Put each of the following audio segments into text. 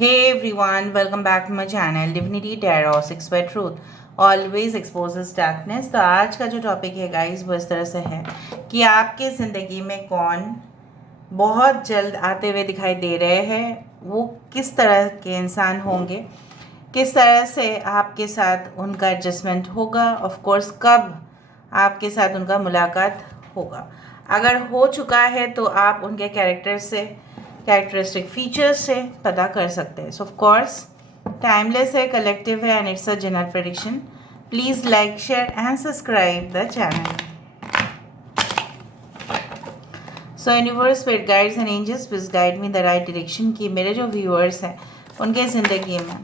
Hey everyone, welcome back to my channel Divinity Tarot 6 by Truth always exposes darkness। तो आज का जो topic है गाइस वो इस तरह से है कि आपके ज़िंदगी में कौन बहुत जल्द आते हुए दिखाई दे रहे हैं, वो किस तरह के इंसान होंगे, किस तरह से आपके साथ उनका एडजस्टमेंट होगा, ऑफ कोर्स कब आपके साथ उनका मुलाकात होगा। अगर हो चुका है तो आप उनके कैरेक्टरिस्टिक फीचर्स से पता कर सकते हैं। सो ऑफ कोर्स टाइमलेस है, कलेक्टिव है and it's a general prediction. Please like, share and subscribe the channel. So universe, spirit guides and angels please guide me the right direction कि मेरे जो व्यूअर्स हैं उनके ज़िंदगी में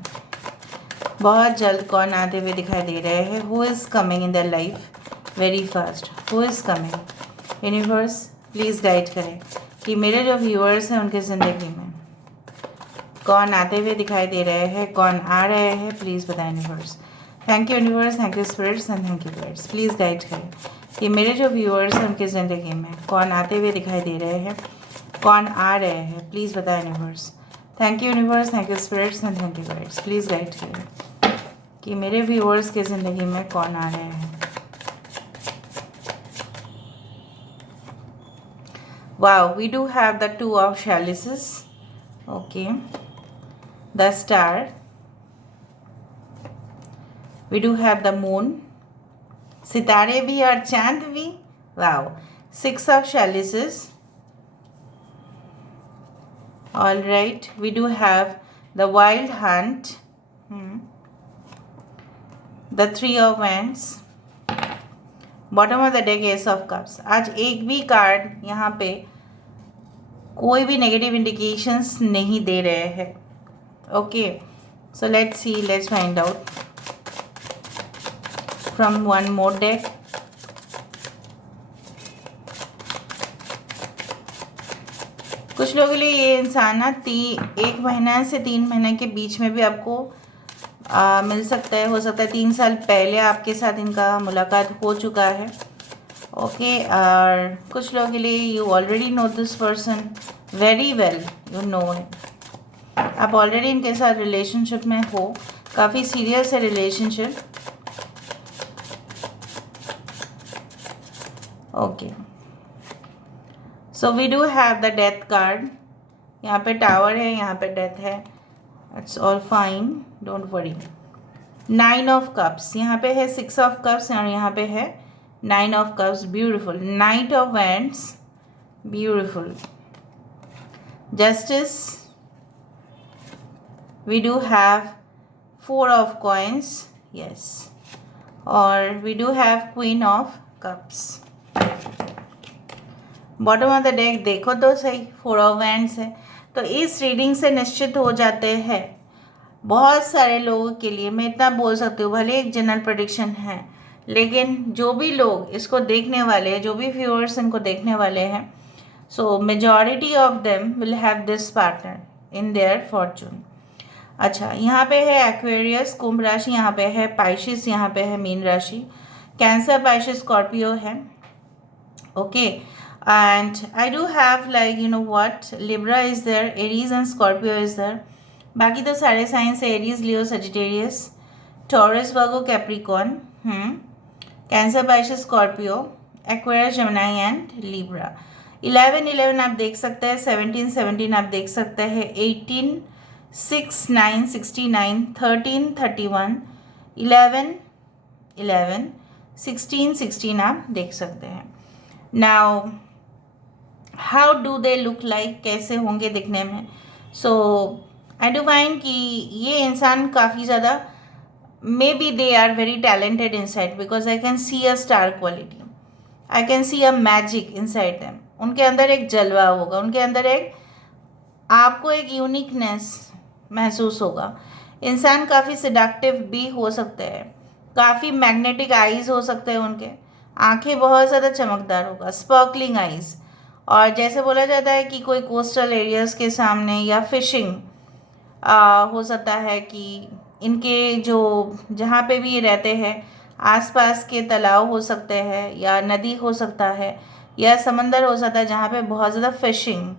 बहुत जल्द कौन आते हुए दिखाई दे रहे हैं। Who is coming in the life very fast, who is coming. Universe please guide करें कि मेरे जो व्यूअर्स हैं उनके ज़िंदगी में कौन आते हुए दिखाई दे रहे हैं, कौन आ रहे हैं, प्लीज़ बताएं universe. Thank you universe, thank you spirits and thank you guides. Please guide करें कि मेरे जो व्यूअर्स हैं उनकी ज़िंदगी में कौन आते हुए दिखाई दे रहे हैं, कौन आ रहे हैं, प्लीज़ बताएं universe. Thank you universe, thank you spirits and thank you guides. Please guide करें कि मेरे व्यूअर्स की ज़िंदगी में कौन आ रहे हैं। Wow, we do have the two of chalices. Okay. The star. We do have the moon. सितारे भी और चांद भी. Wow. Six of chalices. All right. We do have the wild hunt. The three of wands. Bottom of the deck S of cups. आज एक भी card यहाँ पे कोई भी नेगेटिव इंडिकेशंस नहीं दे रहे हैं। Okay, so let's see, let's find out from one more deck. कुछ लोगों के लिए ये इंसान ना 1 महीना से 3 महीने के बीच में भी आपको मिल सकता है। हो सकता है 3 साल पहले आपके साथ इनका मुलाकात हो चुका है। ओके, और कुछ लोगों के लिए you already know this person very well, you know it. आप ऑलरेडी इनके साथ रिलेशनशिप में हो, काफ़ी सीरियस है relationship. Okay, so we do have the death card. यहाँ पे टावर है, यहाँ पे डेथ है। It's all fine, don't worry. 9 of cups, यहाँ पे है 6 ऑफ कप्स और यहाँ पे है 9 of cups. Beautiful. Knight of wands, beautiful. Justice, we do have 4 of coins, yes, और we do have queen of cups. Bottom of the deck देखो तो सही, 4 ऑफ वैंड्स है। तो इस रीडिंग से निश्चित हो जाते हैं बहुत सारे लोगों के लिए, मैं इतना बोल सकती हूँ, भले एक जनरल प्रेडिक्शन है, लेकिन जो भी लोग इसको देखने वाले हैं, जो भी व्यूअर्स इनको देखने वाले हैं, सो majority of them will have this pattern in their Fortune. अच्छा, यहाँ पे है एक्वेरियस, कुंभ राशि, यहाँ पे है पाइशिस, यहाँ पे है मीन राशि, कैंसर, पाइशिस, स्कॉर्पियो है। Okay, and I do have, like, you know what, Libra is there, Aries and Scorpio is there। बाकी तो सारे साइंस है, Aries, Leo, Sagittarius, Taurus, Virgo, Capricorn, Cancer, Pisces, Scorpio, Aquarius, Gemini and Libra. 11 आप देख सकते हैं, 17 आप देख सकते हैं, 18 6 9 69, 13 31, 11 16 आप देख सकते हैं। Now how do they look like, कैसे होंगे दिखने में। सो आई डू फाइंड कि ये इंसान काफ़ी ज़्यादा, maybe they are very talented inside, because I can see a star quality, I can see a magic inside them. उनके अंदर एक जलवा होगा, उनके अंदर आपको एक यूनिकनेस महसूस होगा। इंसान काफ़ी सिडक्टिव भी हो सकते हैं, काफ़ी मैग्नेटिक आइज़ हो सकते हैं उनके, आंखें बहुत ज़्यादा चमकदार होगा, स्पार्कलिंग आइज़। और जैसे बोला जाता है कि कोई कोस्टल एरियाज़ के सामने या फिशिंग हो सकता है कि इनके जो जहाँ पे भी ये रहते हैं आसपास के तालाब हो सकते हैं, या नदी हो सकता है, या समंदर हो सकता है जहाँ पे बहुत ज़्यादा फिशिंग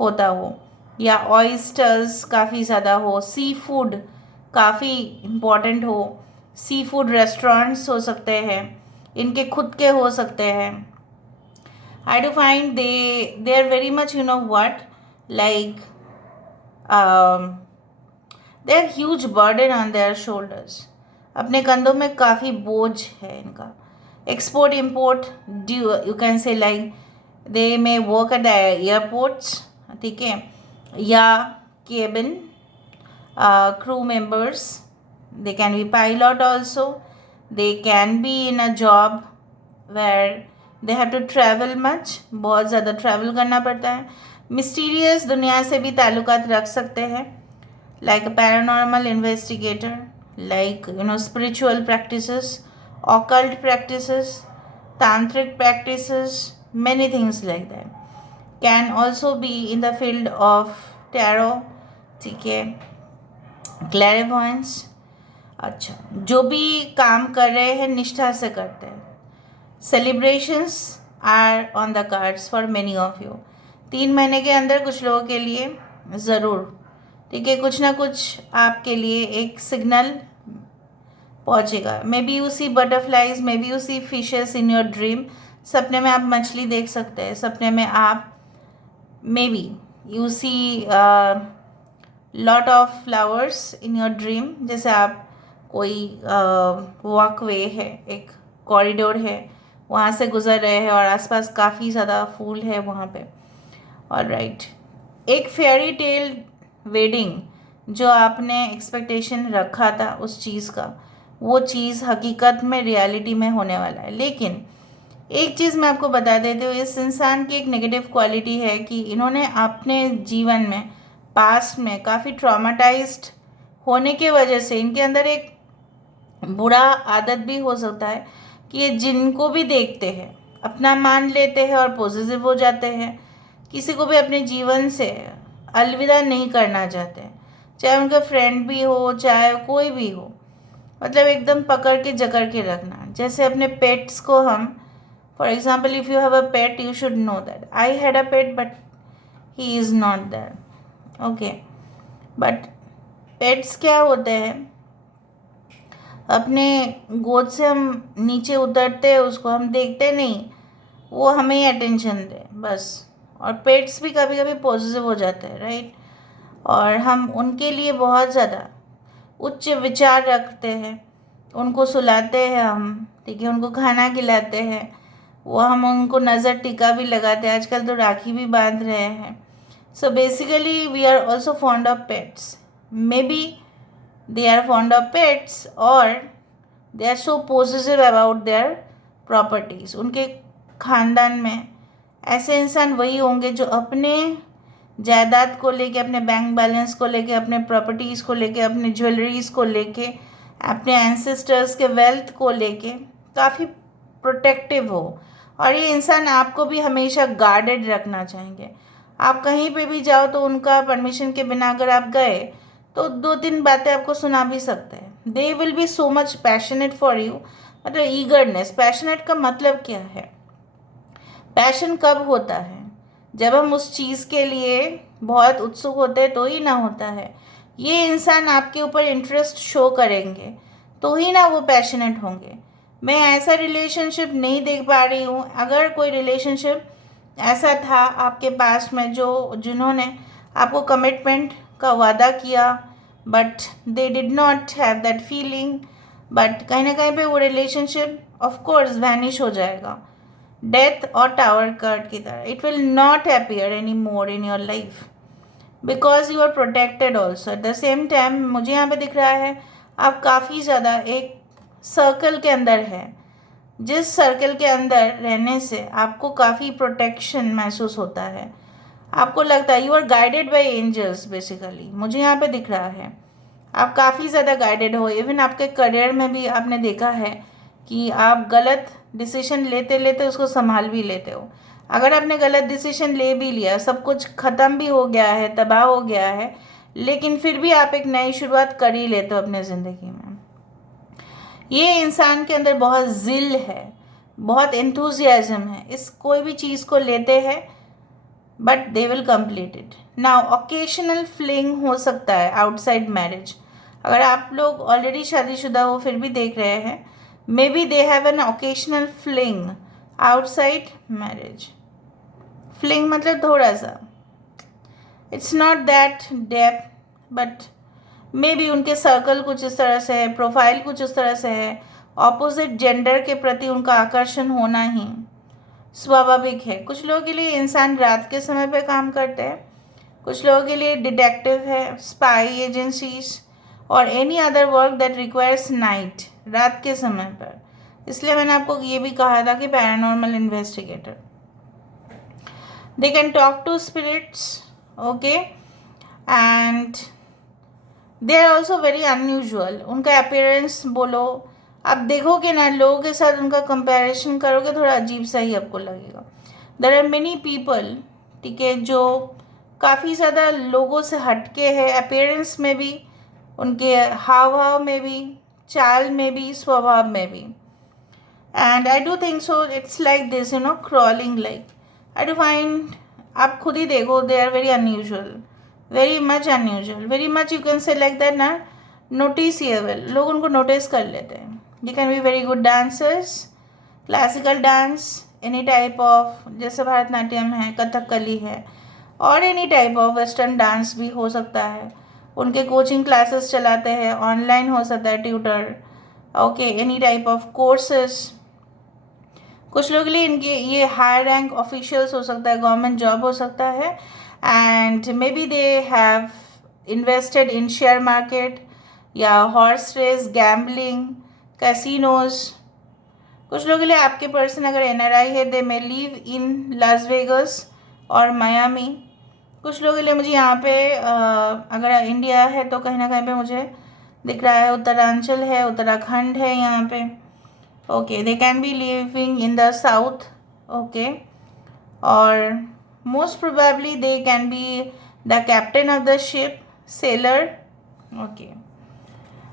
होता हो, या ऑयस्टर्स काफ़ी ज़्यादा हो, सी फूड काफ़ी इम्पॉर्टेंट हो, सी फूड रेस्टोरेंट्स हो सकते हैं, इनके खुद के हो सकते हैं. I do find they are very much you know what like they are huge burden on their shoulders. अपने कंधों में काफ़ी बोझ है इनका. Export import due you can say like they may work at the airports, ठीक है, या cabin crew members. They can be pilot also. They can be in a job where they have to travel much. बहुत ज़्यादा travel करना पड़ता है. Mysterious दुनिया से भी ताल्लुकात रख सकते हैं, like a paranormal investigator, like you know spiritual practices, occult practices, tantric practices, many things like that. Can also be in the field of tarot, ठीक है, क्लैरिवॉयंस. अच्छा, जो भी काम कर रहे हैं निष्ठा से करते हैं. Celebrations are on the cards for many of you. 3 महीने के अंदर कुछ लोगों के लिए ज़रूर, ठीक है, कुछ ना कुछ आपके लिए एक सिग्नल पहुंचेगा. Maybe you see butterflies, maybe you see fishes in your dream. सपने में आप मछली देख सकते हैं. सपने में आप may be you see lot of flowers in your dream. जैसे आप कोई वॉकवे है, एक कॉरिडोर है, वहाँ से गुजर रहे हैं और आसपास काफ़ी ज़्यादा फूल है वहाँ पे. और राइट, एक फेयरी टेल वेडिंग जो आपने एक्सपेक्टेशन रखा था उस चीज़ का, वो चीज़ हकीकत में रियलिटी में होने वाला है. लेकिन एक चीज़ मैं आपको बता देती हूँ, इस इंसान की एक नेगेटिव क्वालिटी है कि इन्होंने अपने जीवन में पास्ट में काफ़ी ट्रॉमाटाइज्ड होने के वजह से इनके अंदर एक बुरा आदत भी हो सकता है कि ये जिनको भी देखते हैं अपना मान लेते हैं और पॉजिटिव हो जाते हैं. किसी को भी अपने जीवन से अलविदा नहीं करना चाहते, चाहे उनका फ्रेंड भी हो, चाहे कोई भी हो. मतलब एकदम पकड़ के जकड़ के रखना. जैसे अपने पेट्स को हम, for example, if you have a pet you should know that I had a pet but he is not that. Okay, but pets क्या होते हैं, अपने गोद से हम नीचे उतरते हैं, उसको हम देखते नहीं, वो हमें ही अटेंशन दे बस. और पेट्स भी कभी कभी पॉजिटिव हो जाते हैं, राइट. और हम उनके लिए बहुत ज़्यादा उच्च विचार रखते हैं. उनको सुलाते हैं हम, ठीक है, उनको खाना खिलाते हैं, वो हम उनको नज़र टिका भी लगाते हैं. आजकल तो राखी भी बांध रहे हैं. So basically we are also fond of pets. Maybe they are fond of pets or they are so possessive about their properties. उनके ख़ानदान में ऐसे इंसान वही होंगे जो अपने जायदाद को लेके, अपने बैंक बैलेंस को लेके, अपने प्रॉपर्टीज़ को लेके, अपने ज्वेलरीज़ को लेके, अपने एंसेस्टर्स के वेल्थ को लेके काफ़ी प्रोटेक्टिव हो. और ये इंसान आपको भी हमेशा गार्डेड रखना चाहेंगे. आप कहीं पे भी जाओ तो उनका परमिशन के बिना अगर आप गए तो 2-3 बातें आपको सुना भी सकते हैं. They will be so much passionate for you. मतलब ईगरनेस. पैशनेट का मतलब क्या है? पैशन कब होता है? जब हम उस चीज़ के लिए बहुत उत्सुक होते हैं तो ही ना होता है. ये इंसान आपके ऊपर इंटरेस्ट शो करेंगे तो ही ना वो पैशनेट होंगे. मैं ऐसा रिलेशनशिप नहीं देख पा रही हूँ. अगर कोई रिलेशनशिप ऐसा था आपके पास में जिन्होंने आपको कमिटमेंट का वादा किया but they did not have that feeling, but कहीं ना कहीं पे वो रिलेशनशिप ऑफ कोर्स वैनिश हो जाएगा. डेथ और टावर कार्ड की तरह it will not appear any more in your life because you are protected also. At the same time मुझे यहाँ पे दिख रहा है आप काफ़ी ज़्यादा एक सर्कल के अंदर है, जिस सर्कल के अंदर रहने से आपको काफ़ी प्रोटेक्शन महसूस होता है. आपको लगता है you are guided by angels. Basically मुझे यहाँ पे दिख रहा है आप काफ़ी ज़्यादा गाइडेड हो. इवन आपके करियर में भी आपने देखा है कि आप गलत डिसीजन लेते लेते उसको संभाल भी लेते हो. अगर आपने गलत डिसीजन ले भी लिया, सब कुछ ख़त्म भी हो गया है, तबाह हो गया है, लेकिन फिर भी आप एक नई शुरुआत कर ही लेते हो अपने ज़िंदगी में. ये इंसान के अंदर बहुत ज़िल है, बहुत एंथुजियाज़म है. इस कोई भी चीज़ को लेते हैं but they will complete it. Now occasional fling हो सकता है आउटसाइड मैरिज। अगर आप लोग ऑलरेडी शादीशुदा हो फिर भी देख रहे हैं, maybe they have an occasional fling outside marriage. Fling मतलब थोड़ा सा, it's not that depth, but maybe उनके सर्कल कुछ इस तरह से है, प्रोफाइल कुछ इस तरह से है, ऑपोजिट जेंडर के प्रति उनका आकर्षण होना ही स्वाभाविक है। कुछ लोगों के लिए इंसान रात के समय पे काम करते हैं, कुछ लोगों के लिए डिटेक्टिव है, स्पाई एजेंसीज और any other work that requires night, रात के समय पर। इसलिए मैंने आपको ये भी कहा था कि paranormal investigator, they can talk to spirits, okay, and they are also very unusual. उनका अपीयरेंस बोलो, आप देखोगे ना लोगों के साथ उनका कंपैरिजन करोगे थोड़ा अजीब सा ही आपको लगेगा। देर आर मेनी पीपल, ठीक है, जो काफ़ी ज़्यादा लोगों से हटके है, अपीयरेंस में भी, उनके हाव भाव में भी, चाल में भी, स्वभाव में भी। And I do think so it's like this, you know, crawling like, I do find, आप खुद ही देखो, they are very unusual, very much unusual, very much, you can say like that ना, नोटिसिएबल, लोग उनको नोटिस कर लेते हैं। They can be very good dancers, classical dance, any type of, जैसे भरतनाट्यम है, कथकली है, और any type of western dance भी हो सकता है। उनके कोचिंग क्लासेस चलाते हैं, ऑनलाइन हो सकता है, tutor, okay, any type of courses. कुछ लोगों के लिए इनके ये हाई रैंक ऑफिशियल्स हो सकता है, गवर्नमेंट जॉब हो सकता है, and maybe they have invested in share market या हॉर्स रेस, गैम्बलिंग, कैसीनोज। कुछ लोगों के लिए आपके पर्सन अगर एनआरआई है, they may live in Las Vegas और मायामी। कुछ लोगों के लिए मुझे यहाँ पे अगर इंडिया है तो कहीं ना कहीं पे मुझे दिख रहा है उत्तरांचल है, उत्तराखंड है यहाँ पे, okay, they can be living in the south, okay, और most probably they can be the captain of the ship, sailor, okay,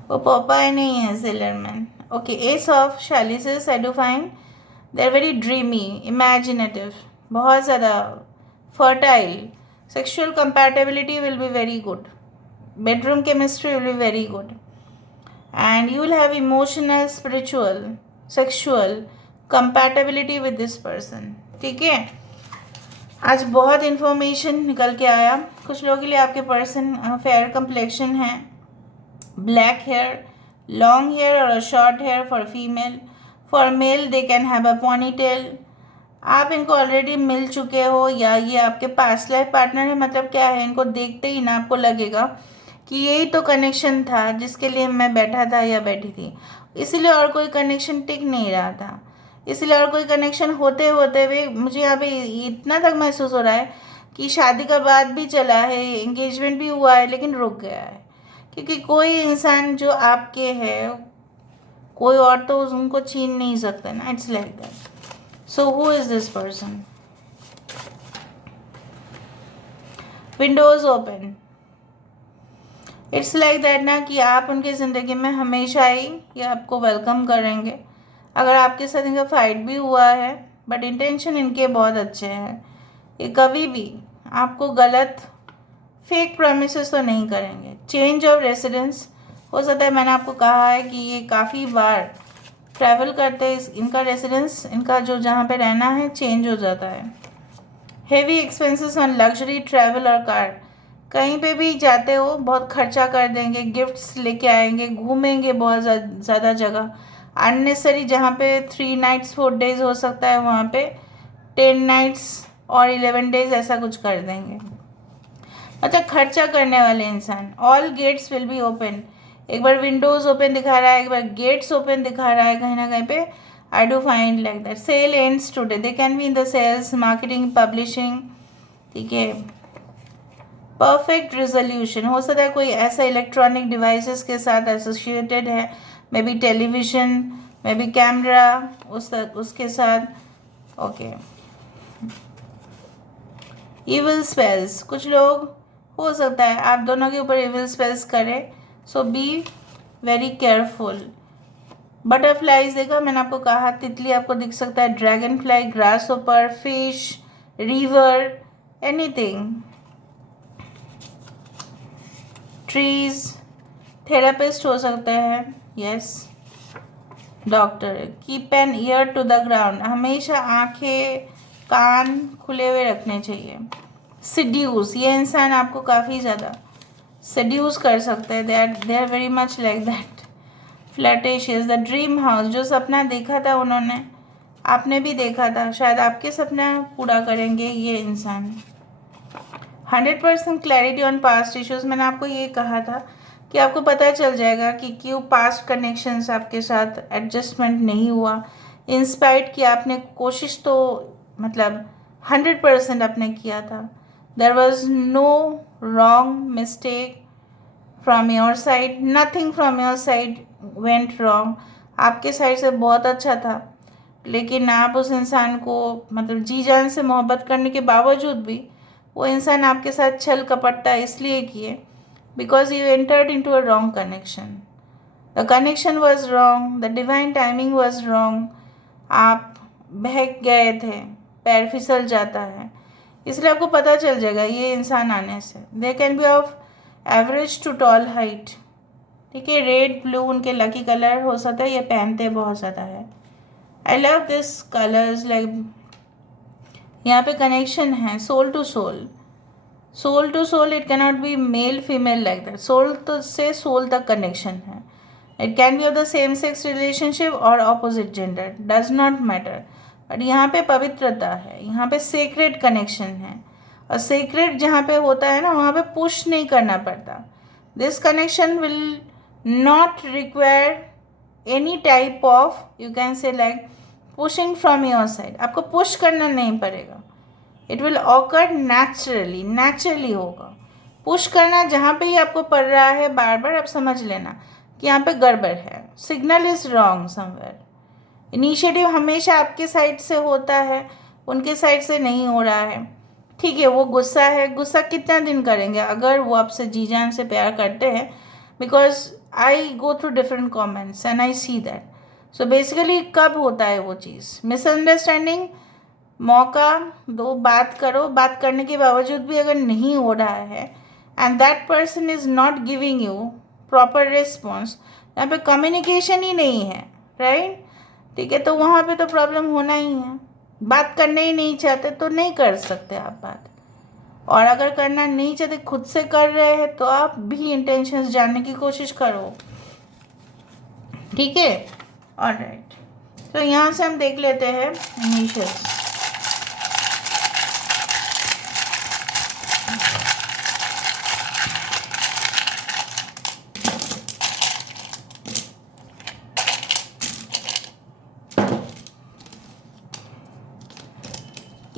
वो पोपाय नहीं है, sailor man, okay. Ace of chalices, I do find they are very dreamy, imaginative, बहुत ज़्यादा fertile, sexual compatibility will be very good, bedroom chemistry will be very good, and you will have emotional, spiritual, sexual compatibility with this person, ठीक है। आज बहुत information निकल के आया। कुछ लोगों के लिए आपके पर्सन फेयर कंप्लेक्शन है, ब्लैक हेयर, लॉन्ग हेयर और short here for female, for male they can have a ponytail. आप इनको ऑलरेडी मिल चुके हो या ये आपके पास्ट लाइफ पार्टनर है, मतलब क्या है, इनको देखते ही ना आपको लगेगा कि यही तो कनेक्शन था जिसके लिए मैं बैठा था या बैठी थी, इसीलिए और कोई कनेक्शन टिक नहीं रहा था, इसलिए और कोई कनेक्शन होते होते भी मुझे यहाँ पे इतना तक महसूस हो रहा है कि शादी का बाद भी चला है, एंगेजमेंट भी हुआ है, लेकिन रुक गया है, क्योंकि कोई इंसान जो आपके है कोई और तो उनको छीन नहीं सकता ना, it's like that. So who is this person? Windows open, it's like that ना कि आप उनकी ज़िंदगी में हमेशा ही ये आपको वेलकम करेंगे। अगर आपके साथ इनका फाइट भी हुआ है, बट इंटेंशन इनके बहुत अच्छे हैं, ये कभी भी आपको गलत फेक प्रॉमिसेस तो नहीं करेंगे। चेंज ऑफ रेसिडेंस हो सकता है, मैंने आपको कहा है कि ये काफ़ी बार ट्रैवल करते हैं, इनका रेसिडेंस, इनका जो जहाँ पे रहना है चेंज हो जाता है। Heavy expenses on luxury travel और कार, कहीं पे भी जाते हो बहुत खर्चा कर देंगे, गिफ्ट्स लेके आएंगे, घूमेंगे बहुत ज़्यादा जगह, अननेसरी, जहाँ पे 3 नाइट्स 4 डेज हो सकता है वहाँ पे 10 नाइट्स और 11 डेज ऐसा कुछ कर देंगे, मतलब खर्चा करने वाले इंसान। All gates will be open, एक बार विंडोज ओपन दिखा रहा है, एक बार गेट्स ओपन दिखा रहा है, कहीं ना कहीं पे I do find like that. Sale ends today, they can be in the sales, marketing, publishing, ठीक है। परफेक्ट रिजोल्यूशन हो सकता है, कोई ऐसा इलेक्ट्रॉनिक डिवाइसेस के साथ एसोसिएटेड है, may be television, may be camera, उसके साथ, ओके। इविल स्पेल्स, कुछ लोग हो सकता है आप दोनों के ऊपर इविल स्पेल्स करें, so be very careful. Butterflies देखा मैंने आपको कहा, तितली आपको दिख सकता है, dragonfly, grasshopper, fish, river, anything, trees, therapist हो सकते हैं, yes, doctor. Keep an ear to the ground, हमेशा आंखें कान खुले हुए रखने चाहिए। सिड्यूस, ये इंसान आपको काफ़ी ज़्यादा सेड्यूस कर सकते हैं, they are very much like that. Flirtatious, the dream house, जो सपना देखा था उन्होंने, आपने भी देखा था, शायद आपके सपना पूरा करेंगे ये इंसान। 100% क्लैरिटी ऑन पास्ट इश्यूज, मैंने आपको ये कहा था कि आपको पता चल जाएगा कि क्यों पास्ट कनेक्शंस आपके साथ एडजस्टमेंट नहीं हुआ, इंस्पाइट कि आपने कोशिश तो मतलब 100% आपने किया था। There was no wrong mistake from your side, nothing from your side went wrong, आपके साइड से बहुत अच्छा था, लेकिन आप उस इंसान को मतलब जी जान से मोहब्बत करने के बावजूद भी वो इंसान आपके साथ छल कपटता इसलिए किए because you entered into a wrong connection, the connection was wrong, the divine timing was wrong, आप बहक गए थे, पैर फिसल जाता है, इसलिए आपको पता चल जाएगा ये इंसान आने से। They can be of average to tall height, ठीक है, रेड ब्लू उनके लकी कलर हो सकता है, ये पहनते बहुत ज़्यादा है। I love this colours, like यहाँ पे कनेक्शन है soul to soul, soul to soul, it cannot be male female like that, soul तो से सोल तक कनेक्शन है। It can be of the same sex relationship और opposite gender, does not matter, but यहाँ पे पवित्रता है, यहाँ पे सेक्रेट कनेक्शन है, और सेक्रेट जहाँ पे होता है ना वहाँ पे पुश नहीं करना पड़ता। This connection will not require any type of, you can say like pushing from your side, आपको पुश करना नहीं पड़ेगा, it will occur naturally, naturally होगा। पुश करना जहाँ पे ही आपको पड़ रहा है बार बार, आप समझ लेना कि यहाँ पे गड़बड़ है, signal is wrong somewhere. Initiative हमेशा आपके साइड से होता है, उनके साइड से नहीं हो रहा है, ठीक है, वो गुस्सा है, गुस्सा कितना दिन करेंगे अगर वो आपसे जी जान से प्यार करते हैं, because I go through different comments and I see that. So basically कब होता है वो चीज़, मिसअंडरस्टैंडिंग, मौका दो, बात करो, बात करने के बावजूद भी अगर नहीं हो रहा है and that person is not giving you proper response, यहाँ पे कम्युनिकेशन ही नहीं है, राइट, ठीक है, तो वहाँ पे तो प्रॉब्लम होना ही है। बात करने ही नहीं चाहते तो नहीं कर सकते आप बात, और अगर करना नहीं चाहते खुद से कर रहे हैं तो आप भी इंटेंशंस जानने की कोशिश करो, ठीक है, ऑलराइट। तो यहाँ से हम देख लेते हैं initials.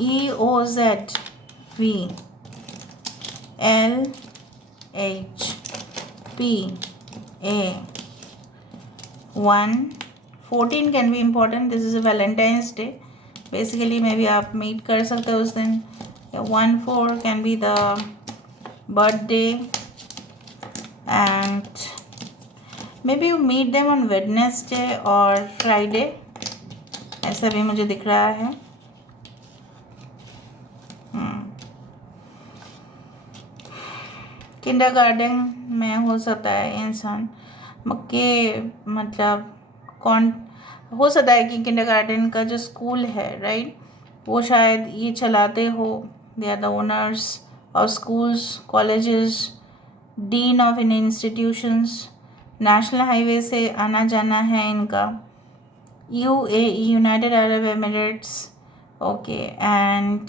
EOZ, V, L, H, P, A, 1, 14 can be important, this is a Valentine's Day, basically maybe आप मीट कर सकते हो उस दिन, 1-4 can be the birthday and maybe you meet them on Wednesday or Friday, ऐसा भी मुझे दिख रहा है। किंडरगार्टन में हो सकता है इंसान मक्के, मतलब कौन हो सकता है कि किंडरगार्टन का जो स्कूल है, राइट, वो शायद ये चलाते हो, they are the owners of schools, colleges, dean of in institutions, national highway से आना जाना है इनका, UAE, United Arab Emirates, okay, and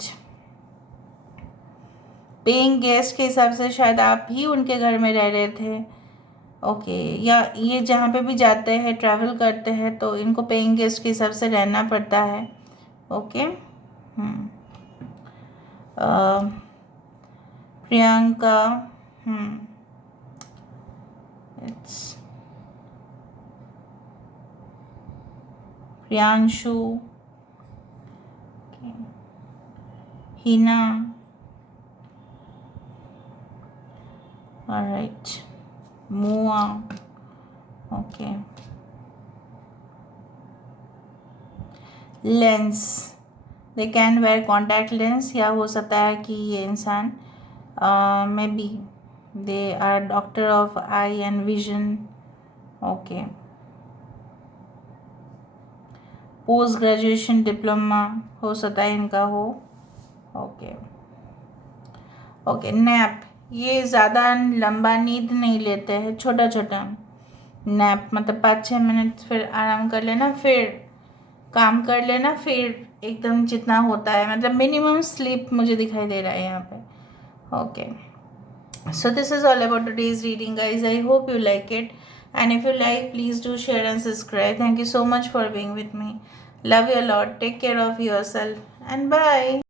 paying guest के हिसाब से शायद आप ही उनके घर में रह रहे थे, ओके, या ये जहाँ पे भी जाते हैं ट्रैवल करते हैं तो इनको पेइंग गेस्ट के हिसाब से रहना पड़ता है, okay. Priyanka, it's Priyanshu, Hina, alright, Mua, okay, Lens, they can wear contact lens, या हो सकता है कि ये इंसान maybe they are doctor of eye and vision. Okay, post graduation diploma हो सकता है इनका हो। ओके ओके, नैप, ये ज़्यादा लंबा नींद नहीं लेते हैं, छोटा छोटा नैप, मतलब 5-6 मिनट फिर आराम कर लेना, फिर काम कर लेना, फिर एकदम जितना होता है, मतलब मिनिमम स्लीप मुझे दिखाई दे रहा है यहाँ पे। Okay, so this is all about today's reading, guys. I hope you like it, and if you like, please do share and subscribe. Thank you so much for being with me. Love you a lot. Take care of yourself, and bye.